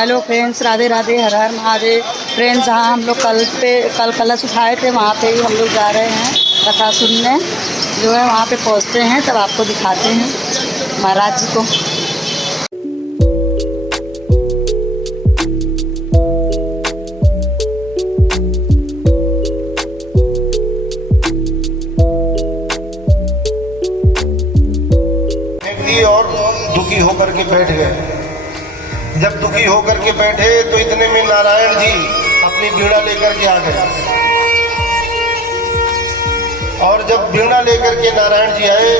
Hello friends, Radhe Radhe, हर हर Mahadev. Friends, जहाँ हम लोग कल कलश उठाए थे वहाँ पे ही हम लोग जा रहे हैं कथा सुनने। जो है वहाँ पे पहुँचते हैं तब आपको दिखाते हैं महाराज जी को। और दुखी होकर के बैठ गए। जब दुखी होकर के बैठे तो इतने में नारायण जी अपनी वीणा लेकर के आ गए। और जब वीणा लेकर के नारायण जी आए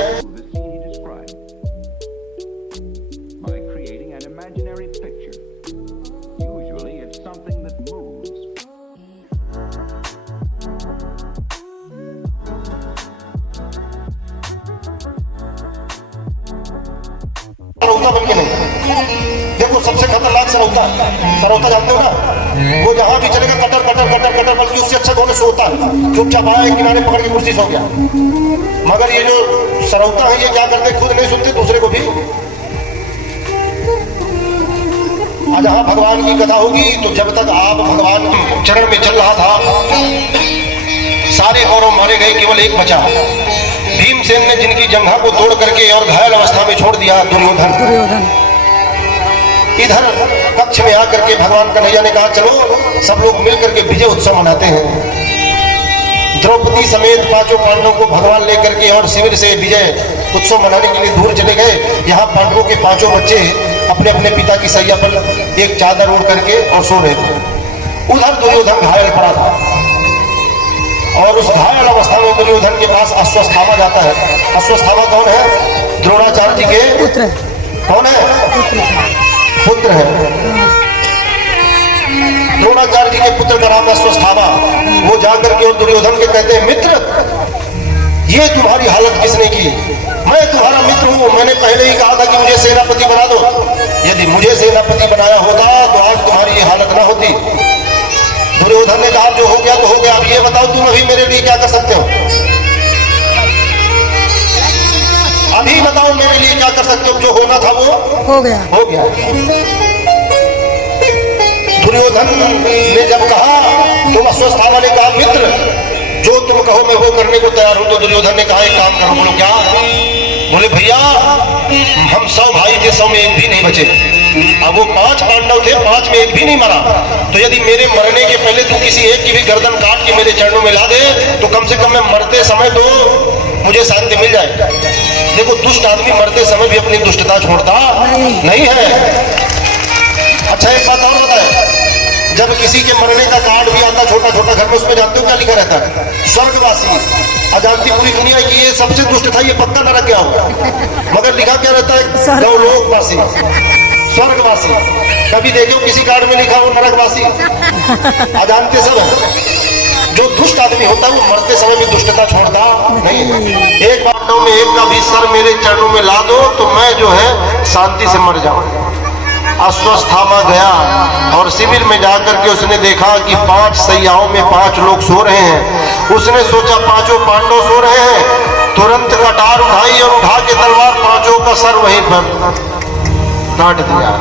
सरौता बन के नहीं। देखो सबसे खतरनाक सरौता जानते हो ना, वो जहां भी चलेगा कटर कटर कटर कटर, बल्कि उससे अच्छा कौन सोता चुपचाप आया किनारे पकड़ के कुर्सी सो गया। मगर ये जो सरौता है ये क्या करते, खुद नहीं सुनते दूसरे को भी। आज जहां भगवान की कथा होगी तो जब तक आप भगवान के चरण में चल रहा था सारे कौरव मारे गए, केवल एक बचा। भीमसेन ने जिनकी जंघा को तोड़ करके और घायल अवस्था में छोड़ दिया दुर्योधन। इधर कक्ष में आकर के भगवान कन्हैया ने कहा चलो सब लोग मिलकर के विजय उत्सव मनाते हैं। द्रौपदी समेत पांचों पांडवों को भगवान लेकर के और शिविर से विजय उत्सव मनाने के लिए दूर चले गए। यहाँ पांडवों के पांचों बच्चे अपने अपने पिता की सैया पर एक चादर ओढ़ करके और सो रहे थे। उधर दुर्योधन घायल पड़ा था और उस घायल अवस्था में दुर्योधन के पास अश्वत्थामा जाता है। अश्वत्थामा कौन है? द्रोणाचार्य जी के पुत्र। कौन है? पुत्र है। द्रोणाचार्य जी के पुत्र का नाम है अश्वत्थामा। वो जाकर के दुर्योधन के कहते हैं मित्र ये तुम्हारी हालत किसने की? मैं तुम्हारा मित्र हूं, मैंने पहले ही कहा था कि मुझे सेनापति बना दो। यदि मुझे सेनापति बनाया होता तो आज तुम्हारी ये हालत ना होती। दुर्योधन ने कहा जो हो गया तो हो गया, अब ये बताओ तुम अभी मेरे लिए क्या कर सकते हो? अभी बताओ मेरे लिए क्या कर सकते हो? जो होना था वो हो गया। दुर्योधन ने जब कहा तुम अश्वत्थामा ने कहा मित्र जो तुम कहो मैं वो करने को तैयार हूं। तो दुर्योधन ने कहा एक काम करो। बोलो क्या? बोले भैया हम 100 भाई थे, 100 में एक भी नहीं बचे। अब वो 5 पांडव थे, 5 में एक भी नहीं मरा। तो यदि मेरे मरने के पहले तू किसी एक की भी गर्दन काट के मेरे चरणों में ला दे तो कम से कम मैं मरते समय तो मुझे शांति मिल जाए। देखो दुष्ट आदमी मरते समय भी अपनी दुष्टता छोड़ता नहीं है। अच्छा एक बात और बताए, जब किसी के मरने का कार्ड भी आता छोटा छोटा घर में, उसमें जानते हो क्या लिखा रहता है? स्वर्गवासी। अजानती पूरी दुनिया की ये सबसे दुष्ट था, ये पक्का नरक गया होगा। मगर लिखा क्या रहता है? लोकवासी, स्वर्गवासी। कभी देखो किसी कार्ड में लिखा हो नरकवासी? अजानते सब है। जो दुष्ट आदमी होता है वो मरते समय भी दुष्टता छोड़ता नहीं है। एक बार में एक का भी सर मेरे चरणों में ला दो तो मैं जो है शांति से मर जाऊं। अश्वत्थामा गया और शिविर में जाकर के उसने देखा कि 5 सैयाओं में 5 लोग सो रहे हैं। उसने सोचा पांचों पांडव सो रहे हैं, तुरंत कटार उठाई और उठा के तलवार पांचों का सर वहीं पर काट दिया।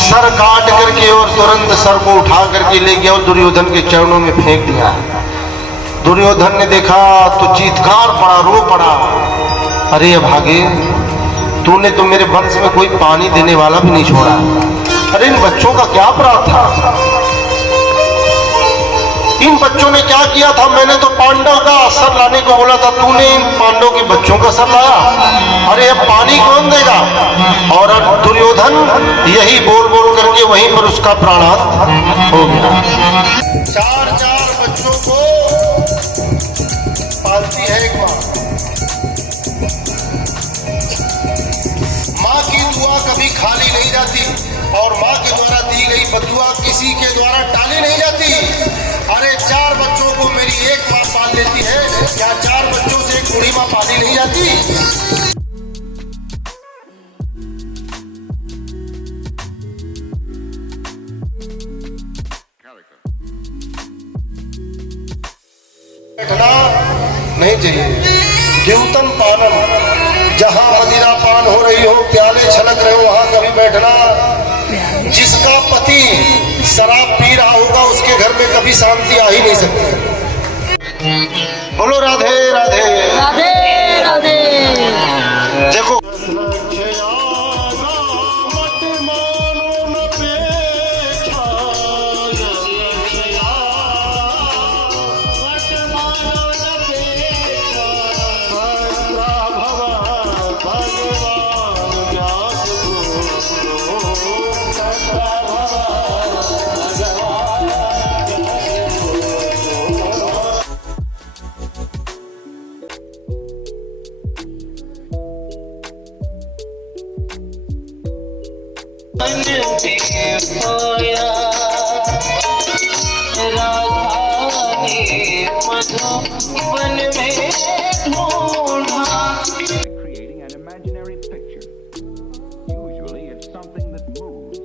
सर काट करके और तुरंत सर को उठा करके ले गया और दुर्योधन के चरणों में फेंक दिया। दुर्योधन ने देखा तो चीत्कार पड़ा, रो पड़ा, अरे भागे तूने तो मेरे वंश में कोई पानी देने वाला भी नहीं छोड़ा। अरे इन बच्चों का क्या अपराध था? इन बच्चों ने क्या किया था? मैंने तो पांडव का सर लाने को बोला था, तूने इन पांडव के बच्चों का सर लाया। अरे अब पानी कौन देगा? और दुर्योधन यही बोल बोल करके वहीं पर उसका प्राणांत हो गया। 4 बच्चों को पालती है एक माँ। माँ की दुआ कभी खाली नहीं जाती और माँ के द्वारा दी गई बदुआ किसी के द्वारा टाली नहीं जाती। अरे 4 बच्चों को मेरी एक माँ पाल लेती है, क्या 4 बच्चों से एक बूढ़ी माँ पाली नहीं जाती? बैठना नहीं चाहिए। द्यूतम पानम, जहां मदिरा पान हो रही हो प्याले छलक रहे हो वहां कभी बैठना। जिसका पति शराब पी रहा होगा उसके घर में कभी शांति आ ही नहीं सकती। बोलो राधे राधे राधे राधे। देखो Creating an imaginary picture. Usually it's something that moves.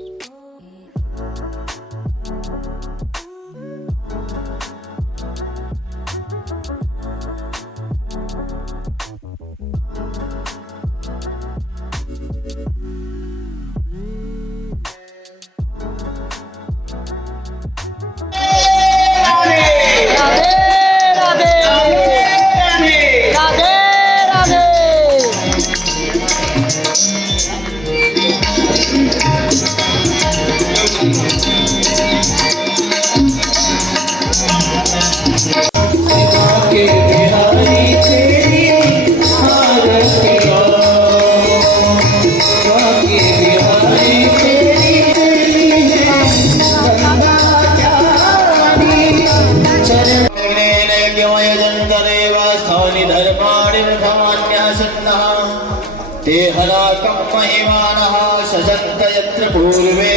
ते हराकं महिमानः सशक्त यत्र पूर्वे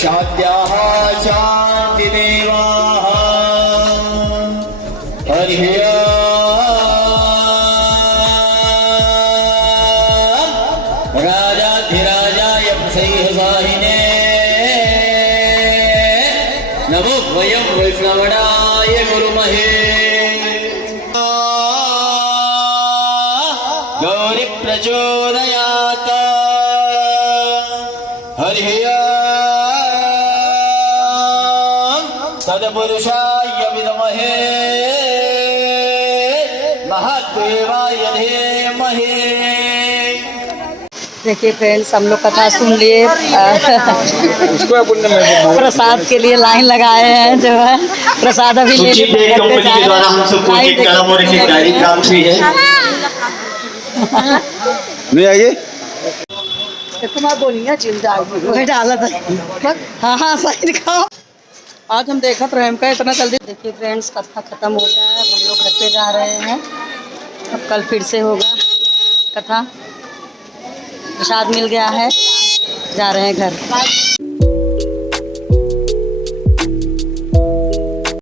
शाद्याः शान्तिदेवाः हरिः राजाधिराजाय सैहसाहिने नमो वयं वैष्णवनाय गुरुमहे गौरी प्रचोदयात् हरिः तत्पुरुषाय विद्महे महादेवाय धीमहि। देखिए फ्रेंड्स, हम लोग कथा सुन लिए। प्रसाद के लिए लाइन लगाए हैं, जो है प्रसाद अभी ले कंपनी के द्वारा हम सबको एक कलम और एक डायरी प्राप्त हुई है। नहीं आइए तुम्हारा बोलिए चिंता वही डाला था। हाँ हाँ सही दिखाओ। आज हम देखत रहे का इतना जल्दी। देखिए फ्रेंड्स, कथा खत्म हो गया है। हम लोग घर पे जा रहे हैं। अब कल फिर से होगा कथा। प्रसाद मिल गया है, जा रहे हैं घर।